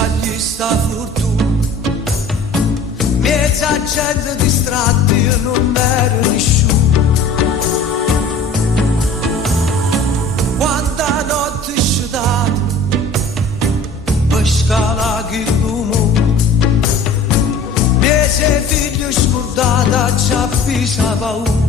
Passagli sta fortuna, mezza gente distratta, io non ero nessuno. Quanta notte è sciutata, per scala che l'uomo, mese figlio scordata, ci avvisa paura.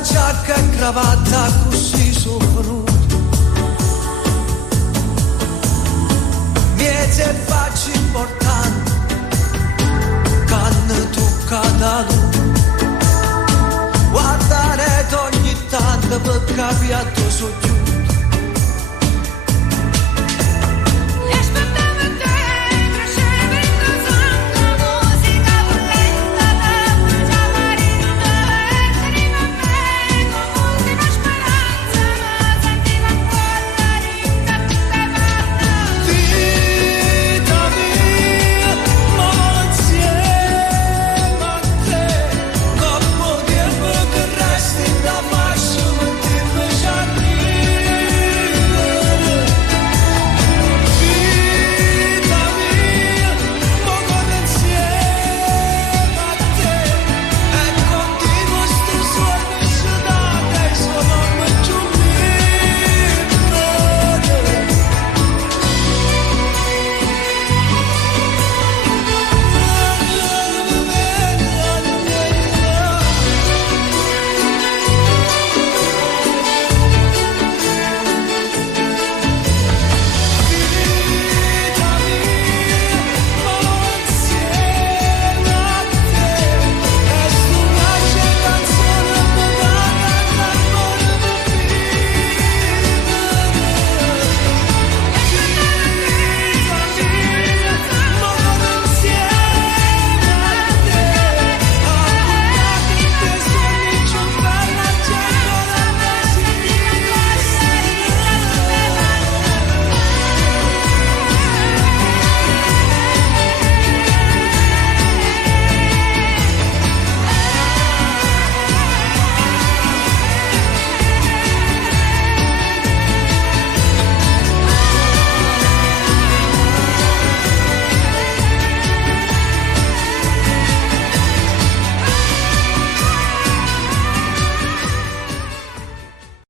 Giacca e cravatta così soffruto, mieze facci importanti, canne toccata lui, guardare ogni tanto per capire a tuo soggetto.